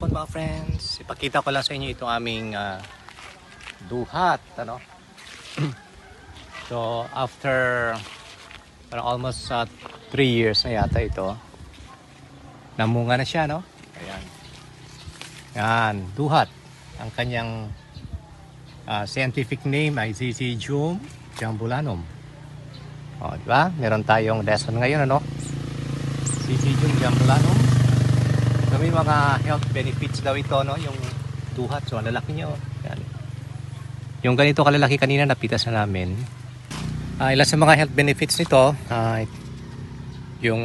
Mga friends, ipakita ko lang sa inyo itong aming duhat, ano. So after parang almost 3 years na yata ito, namunga na siya, no. Ayan, yan, duhat. Ang kanyang scientific name ay Syzygium jambulanum. O, diba? Meron tayong lesson ngayon, ano. Syzygium jambulanum. So, may mga health benefits daw ito, no? Yung duhat. So, ang lalaki niya, oh. Yan. Yung ganito kalalaki kanina, napitas na namin. Ilan sa mga health benefits nito, yung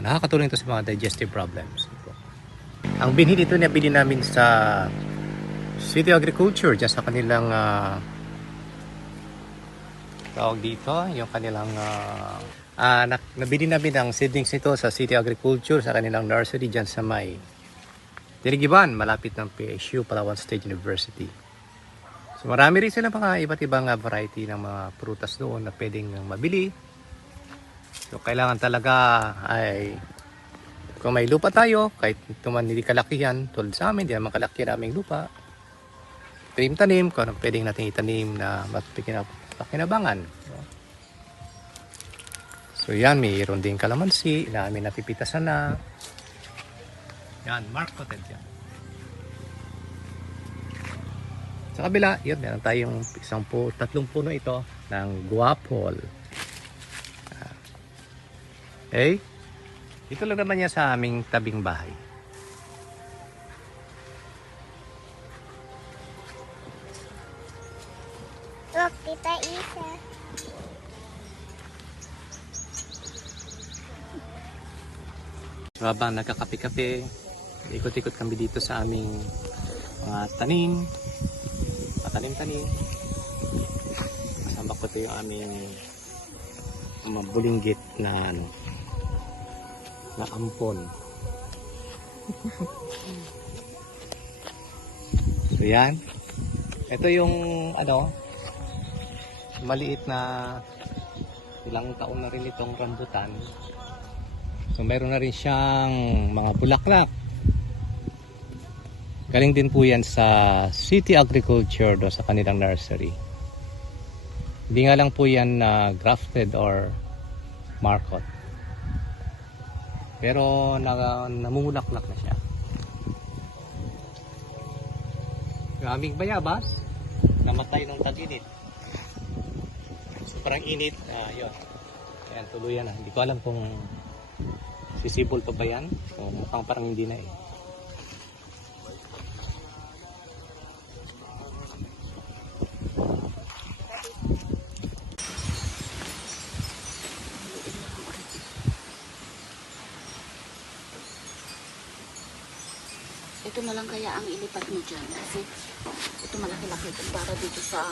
nakakatulong ito sa mga digestive problems. Ang binhi dito, nabili namin sa City Agriculture, dyan sa kanilang tawag dito, yung kanilang nabili namin ang seedlings nito sa City Agriculture, sa kanilang nursery dyan sa may Dirigiban, malapit ng PSU, Palawan State University. So marami rin sila mga iba't ibang variety ng mga prutas doon na pwedeng mabili. So kailangan talaga ay kung may lupa tayo, kahit ito man hindi kalakihan, tulad sa amin, hindi naman kalaki naming lupa. Tanim, kung ano pwedeng natin itanim na mapakinabangan. So yan, mayroon din kalamansi, namin napipitasan na. Yan, marketed yan. Sa kabila, yun, meron tayong tatlong puno ito ng guapol. Okay? Ito lang naman yan sa aming tabing bahay. Look, kita isa. Habang nagkakape-kape, ikot-ikot kami dito sa aming mga tanim. Tanim-tanim. Kasama ko ito yung aming mga bulinggit na na ampon. So yan. Ito yung maliit na ilang taon na rin itong rambutan. So mayroon na rin siyang mga bulaklak. Galing din po yan sa City Agriculture do sa kanilang nursery. Hindi nga lang po yan grafted or market. Pero namumulaklak na siya. Yung aming bayabas, namatay ng tag-init. Sobrang init. Yun. Ayan, tuluyan na. Hindi ko alam kung sisibol pa ba yan. So, mukhang parang hindi na eh. Ito na lang kaya ang ilipat mo dyan kasi ito malaki-laki ito para dito sa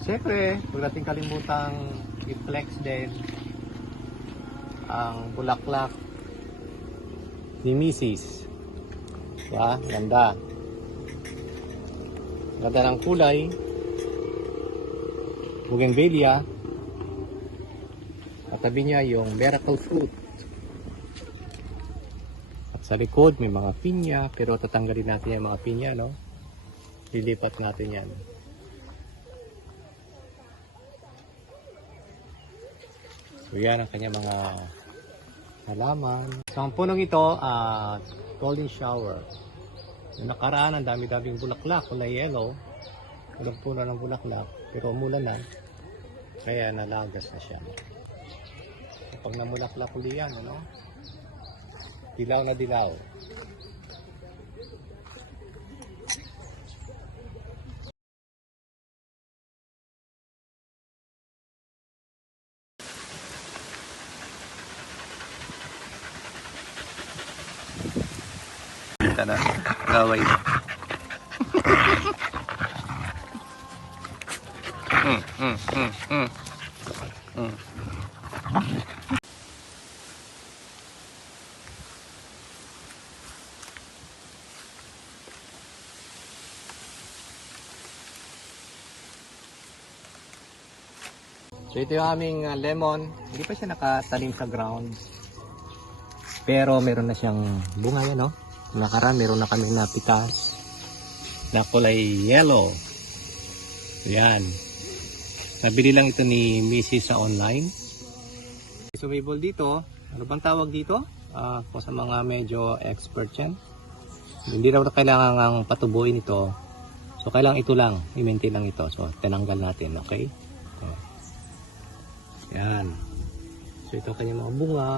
Siyempre, huwag natin kalimutang i-flex din ang bulaklak ni Mrs. Diba? Ganda. Ganda ng kulay. Bougainvillea. At tabi niya yung miracle fruit. At sa likod may mga pinya, pero tatanggalin natin yung mga pinya, no? Lilipat natin yan. So yan ang kanya mga halaman. So ang punong ito, golden shower. Yung nakaraan, ang dami-daming bulaklak, kulay yellow. Walang puno ng bulaklak, pero umulan na. Kaya nalagas na siya. Kapag namulaklak uli yan, dilaw na dilaw. Na gaway na. So ito yung aming lemon. Hindi pa siya nakatanim sa ground. Pero meron na siyang bunga yan, no? Nakaraan, meron na kami napitas na kulay yellow. Yan. Nabili lang ito ni Mrs. sa online. Sumibol dito. Ano bang tawag dito? Kung sa mga medyo expert yan. Hindi raw na kailangan patubuin ito. So kailangan ito lang. I-maintain lang ito. So tinanggal natin. Okay? Yan. So ito kanyang mga bunga.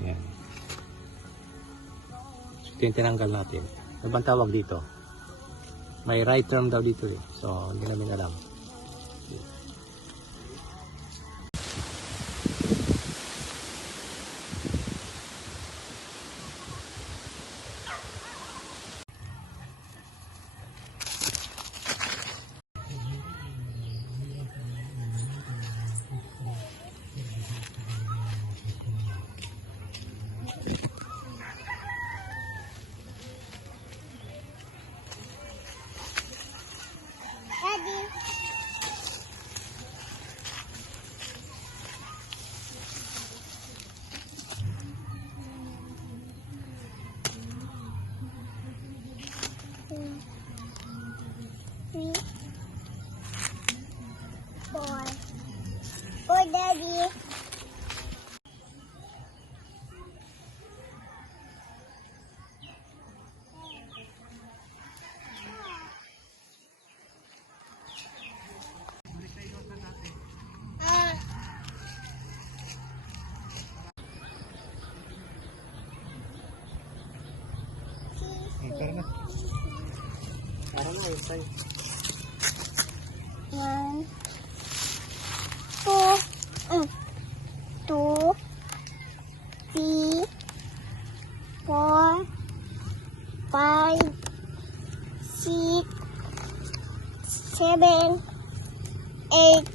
Ayan. So ito yung tinanggal natin. Ano bang tawag dito? May right term daw dito eh. So hindi namin alam. Daddy. Three, four. Four, Daddy. Tara na. Tara na. One, two, two, three, four, five, six, seven, eight.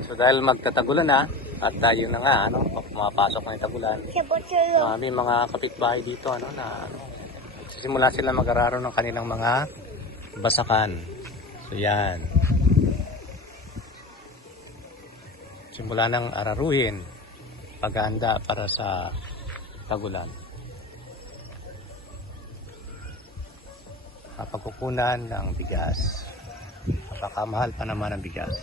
So dahil magtatagulan na at tayo na nga ano, pumapasok na yung tagulan. May mga kapitbahay dito sisimula sila mag-araro ng kanilang mga basakan. So yan. Simula ng araruhin paghahanda para sa tagulan. Pagkukunan ng bigas. Napakamahal pa naman ang bigas.